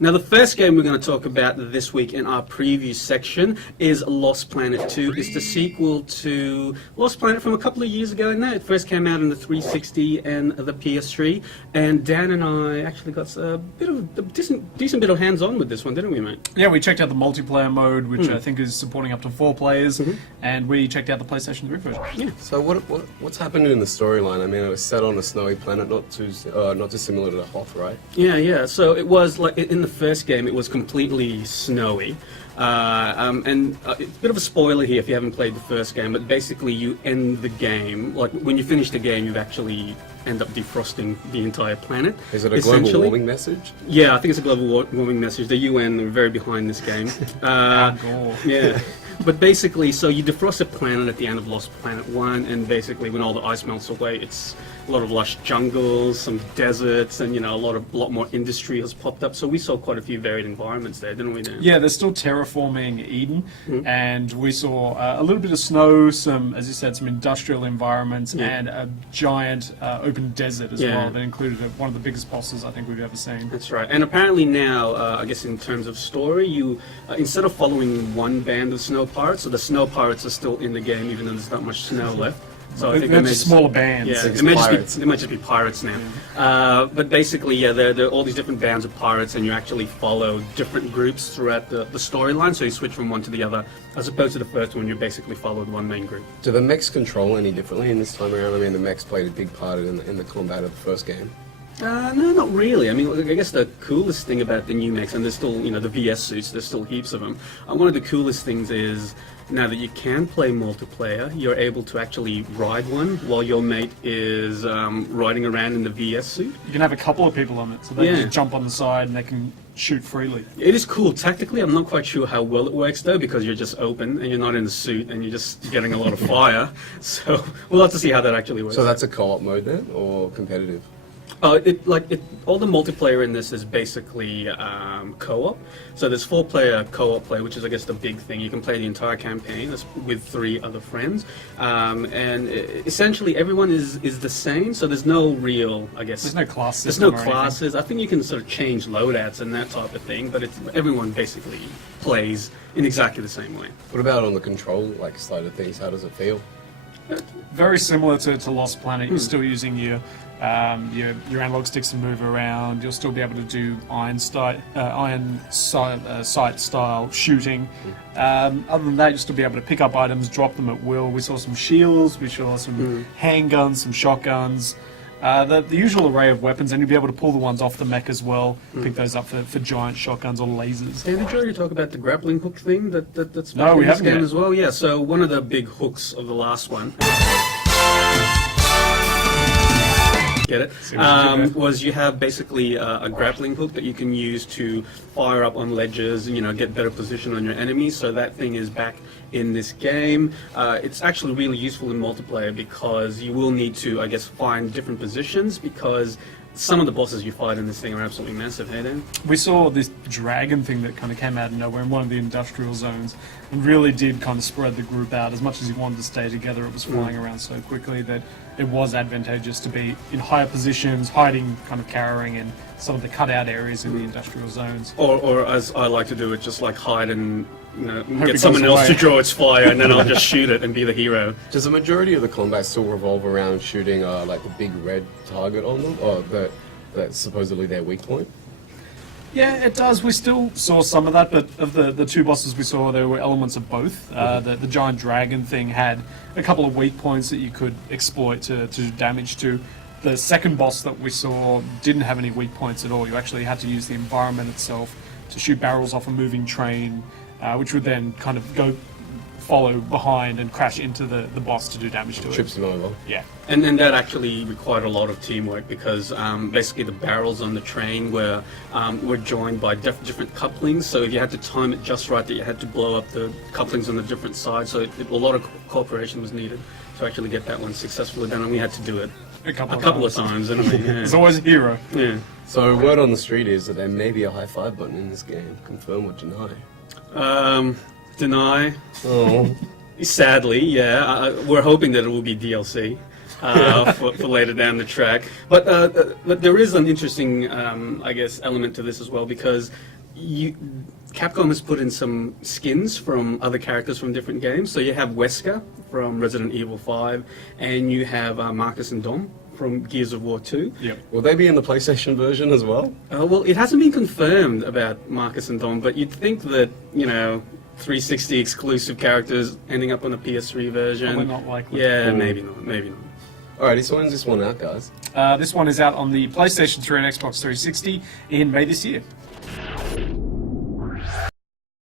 Now, the first game we're going to talk about this week in our preview section is Lost Planet 2. It's the sequel to Lost Planet from a couple of years ago now. It first came out on the 360 and the PS3, and Dan and I actually got a decent bit of hands-on with this one, didn't we, mate? Yeah, we checked out the multiplayer mode, which I think is supporting up to 4 players, and we checked out the PlayStation 3 version. Yeah. So what's happened in the storyline? I mean, it was set on a snowy planet, not too dissimilar to the Hoth, right? Yeah. So it was like in the first game, it was completely snowy. And a bit of a spoiler here if you haven't played the first game, but basically you end the game, like when you finish the game, you actually end up defrosting the entire planet. Is it a global warming message? Yeah, I think it's a global warming message. The UN are very behind this game. Yeah. But basically, so you defrost a planet at the end of Lost Planet 1, and basically when all the ice melts away, it's a lot of lush jungles, some deserts, and a lot more industry has popped up. So we saw quite a few varied environments there, didn't we, Dan? Yeah, they're still terraforming Eden, and we saw a little bit of snow, some, as you said, some industrial environments, and a giant open desert as well that included one of the biggest bosses I think we've ever seen. That's right. And apparently now, I guess in terms of story, you instead of following one band of snow pirates, so the snow pirates are still in the game even though there's not much snow left. So I think they're just smaller bands. Yeah, It's they might pirates. just be pirates now. But basically, there are all these different bands of pirates, and you actually follow different groups throughout the storyline. So you switch from one to the other, as opposed to the first one, you basically followed one main group. Do the mechs control any differently in this time around? I mean, the mechs played a big part in the combat of the first game. No, not really. I mean, I guess the coolest thing about the new mechs, and there's still, the VS suits, there's still heaps of them. One of the coolest things is, now that you can play multiplayer, you're able to actually ride one while your mate is riding around in the VS suit. You can have a couple of people on it, so they can just jump on the side and they can shoot freely. It is cool. Tactically, I'm not quite sure how well it works, though, because you're just open and you're not in the suit and you're just getting a lot of fire. So we'll have to see how that actually works. So that's a co-op mode then, or competitive? All the multiplayer in this is basically co-op. So there's 4-player co-op play, which is, I guess, the big thing. You can play the entire campaign with 3 other friends, and essentially everyone is the same. So there's no real, I guess. There's no class There's system no or classes. I think you can sort of change loadouts and that type of thing, but everyone basically plays in exactly the same way. What about on the control side of things? How does it feel? Very similar to Lost Planet. You're still using your analog sticks to move around. You'll still be able to do iron sight style shooting. Other than that, you'll still be able to pick up items, drop them at will. We saw some shields, we saw some handguns, some shotguns, the usual array of weapons, and you'll be able to pull the ones off the mech as well, pick those up for giant shotguns or lasers. Hey, did you already talk about the grappling hook thing that's No, we in this haven't game yet. as well? Yeah, so one of the big hooks of the last one. Get it? Was you have basically a grappling hook that you can use to fire up on ledges, get better position on your enemies. So that thing is back in this game. It's actually really useful in multiplayer because you will need to, I guess, find different positions because some of the bosses you fight in this thing are absolutely massive, hey Dan? We saw this dragon thing that kind of came out of nowhere in one of the industrial zones and really did kind of spread the group out. As much as you wanted to stay together, it was flying around so quickly that it was advantageous to be in higher positions, hiding, kind of cowering in some of the cutout areas in the industrial zones. Or as I like to do it, just hide and it get someone goes else to away. draw its fire, and then I'll just shoot it and be the hero. Does the majority of the combat still revolve around shooting a big red target on them, or that's supposedly their weak point? Yeah, it does. We still saw some of that, but of the 2 bosses we saw, there were elements of both. The giant dragon thing had a couple of weak points that you could exploit to do damage to. The second boss that we saw didn't have any weak points at all. You actually had to use the environment itself to shoot barrels off a moving train, which would then kind of follow behind and crash into the boss to do damage to it. Trips him over. Yeah. And then that actually required a lot of teamwork because basically the barrels on the train were joined by different couplings. So if you had to time it just right, that you had to blow up the couplings on the different sides. So a lot of cooperation was needed to actually get that one successfully done, and we had to do it A couple of times. Didn't we? Yeah. There's always a hero. Yeah. So word on the street is that there may be a high 5 button in this game. Confirm or deny? Deny. Oh. Sadly, yeah. We're hoping that it will be DLC. for later down the track. But there is an interesting, I guess, element to this as well, because Capcom has put in some skins from other characters from different games. So you have Wesker from Resident Evil 5, and you have Marcus and Dom from Gears of War 2. Yep. Will they be in the PlayStation version as well? Well, it hasn't been confirmed about Marcus and Dom, but you'd think that, 360 exclusive characters ending up on a PS3 version. Probably not likely. Yeah, maybe not. Alrighty, so when's this one out, guys? This one is out on the PlayStation 3 and Xbox 360 in May this year.